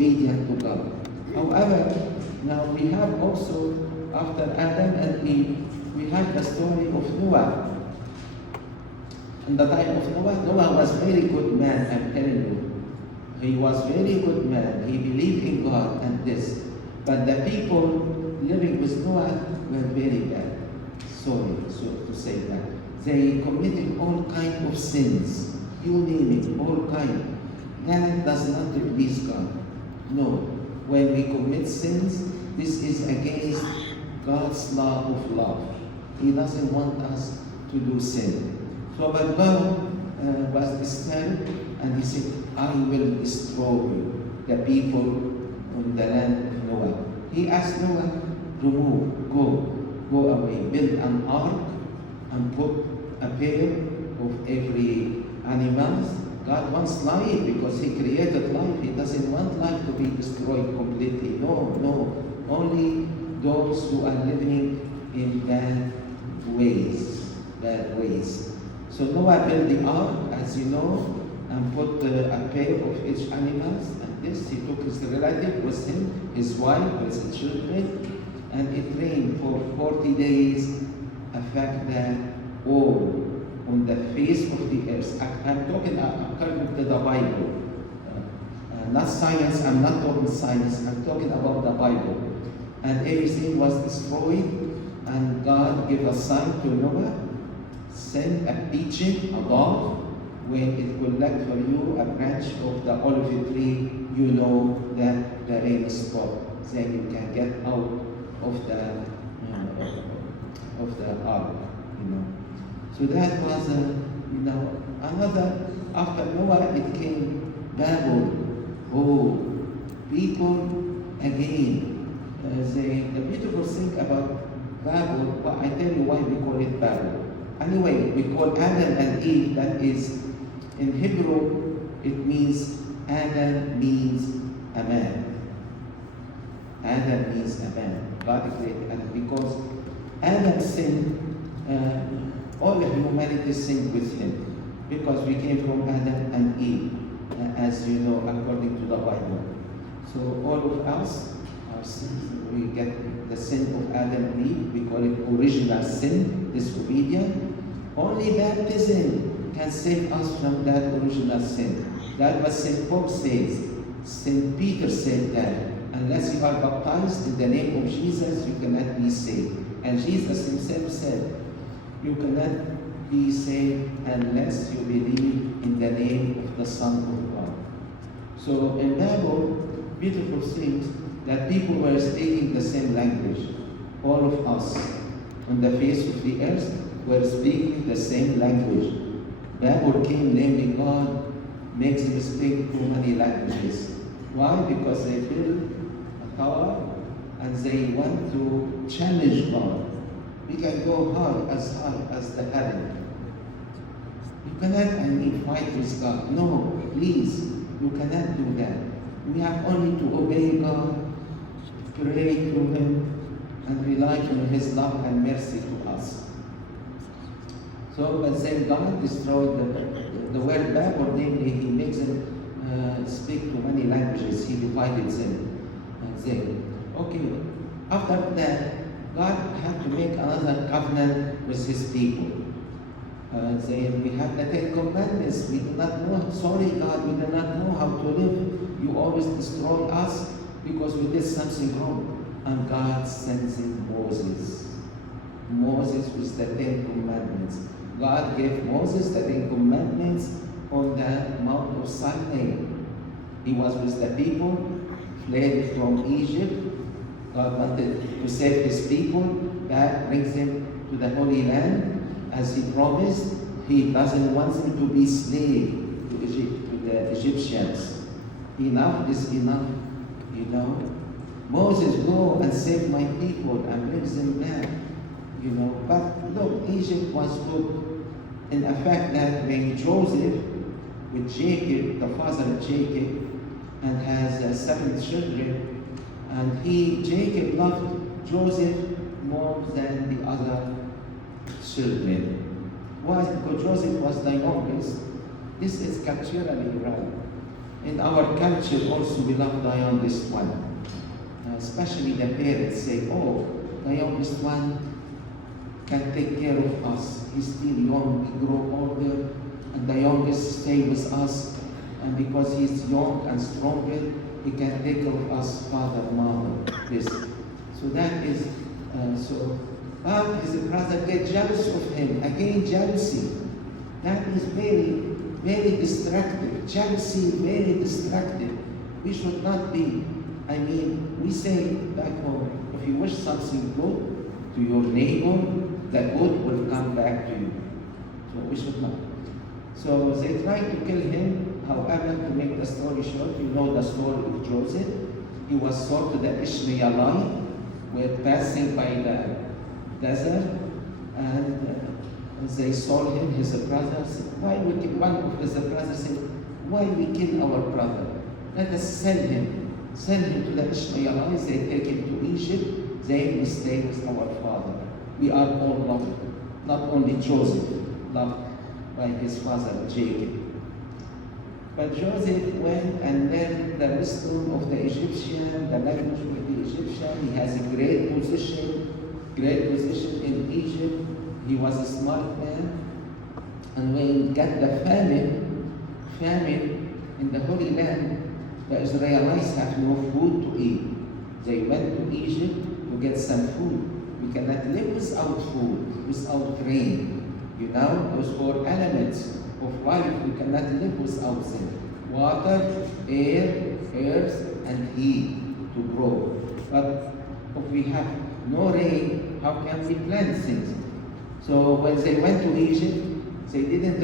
disobedient to God. However, now we have also, after Adam and Eve, we have the story of Noah. In the time of Noah, Noah was a very good man, I'm telling you. He was very good man. He believed in God and this. But the people living with Noah were very bad. Sorry so to say that. They committed all kind of sins. You name it, all kind. That does not please God. No. When we commit sins, this is against God's law of love. He doesn't want us to do sin. So but God was disturbed and he said, I will destroy the people on the land of Noah. He asked Noah, go away, build an ark and put a pair of every animal. God wants life because He created life. He doesn't want life to be destroyed completely. No. Only those who are living in bad ways. So Noah built the ark, as you know, and put a pair of each animals. And this, he took his relative with him, his wife, with his children, and it rained for 40 days, affect that all on the face of the earth. I'm talking according to the Bible. Not science, I'm not talking science, I'm talking about the Bible. And everything was destroyed, and God gave a sign to Noah, send a pigeon, a dove, when it will let for you a branch of the olive tree, you know that the rain is stopped. Then you can get out of the ark, you know. So that was, another, after Noah it came Babel. Oh, people again. The beautiful thing about Babel, but I tell you why we call it Babel. Anyway, we call Adam and Eve, that is, in Hebrew, it means, Adam means a man. Adam means a man. God created Adam because Adam sinned, all of humanity sinned with him. Because we came from Adam and Eve, as you know, according to the Bible. So all of us, our sins, we get the sin of Adam and Eve, we call it original sin, disobedience. Only baptism can save us from that original sin. That was St. Paul says. St. Peter said that unless you are baptized in the name of Jesus, you cannot be saved. And Jesus himself said, you cannot be saved unless you believe in the name of the Son of God. So in Bible, beautiful things that people were speaking the same language. All of us on the face of the earth were speaking the same language. Babel came naming God, makes them speak too many languages. Why? Because they build a tower and they want to challenge God. We can go high as the heaven. You cannot, fight with God. No, please, you cannot do that. We have only to obey God, pray to Him, and rely on His love and mercy to us. So, but then God destroyed the word Babel, namely, He makes them speak to many languages. He divided them. Okay, after that, God had to make another covenant with His people. We have the Ten Commandments. We do not know. Sorry, God, we do not know how to live. You always destroy us because we did something wrong. And God sends in Moses. Moses with the Ten Commandments. God gave Moses the Ten Commandments on the Mount of Sinai. He was with the people, fled from Egypt. God wanted to save His people, that brings them to the Holy Land. As He promised, He doesn't want them to be slaves to Egypt, to the Egyptians. Enough is enough, you know. Moses, go and save my people and bring them back, you know. But look, Egypt was good in the fact that when Joseph, with Jacob, the father of Jacob, and has 7 children, and Jacob loved Joseph more than the other children. Why? Because Joseph was the youngest. This is culturally right. In our culture also we love the youngest one. Especially the parents say, oh, the youngest one can take care of us. He's still young, we grow older, and the youngest stay with us. And because he's young and stronger, he can take care of us, father, mother, this. So that is, but his brother get jealous of him. Again, jealousy. That is very, very destructive. Jealousy, very destructive. We should not be. I mean, we say back home, if you wish something good to your neighbor, the good will come back to you. So we should not. So they tried to kill him. However, to make the story short, you know the story of Joseph. He was sold to the Ishmaelite. We're passing by the desert, and they sold him. His brothers. Why we kill? One of his brothers said, "Why we kill our brother? Let us sell him. Send him to the Ishmaelites. They take him to Egypt. They will stay with our father. We are all loved. Not only Joseph, loved by his father Jacob." But Joseph went and learned the wisdom of the Egyptian, the language of the Egyptian. He has a great position in Egypt. He was a smart man. And when he got the famine in the Holy Land, the Israelites have no food to eat. They went to Egypt to get some food. We cannot live without food, without rain. You know, those four elements of life, we cannot live without them. Water, air, earth, and heat to grow. But if we have no rain, how can we plant things? So when they went to Egypt, they didn't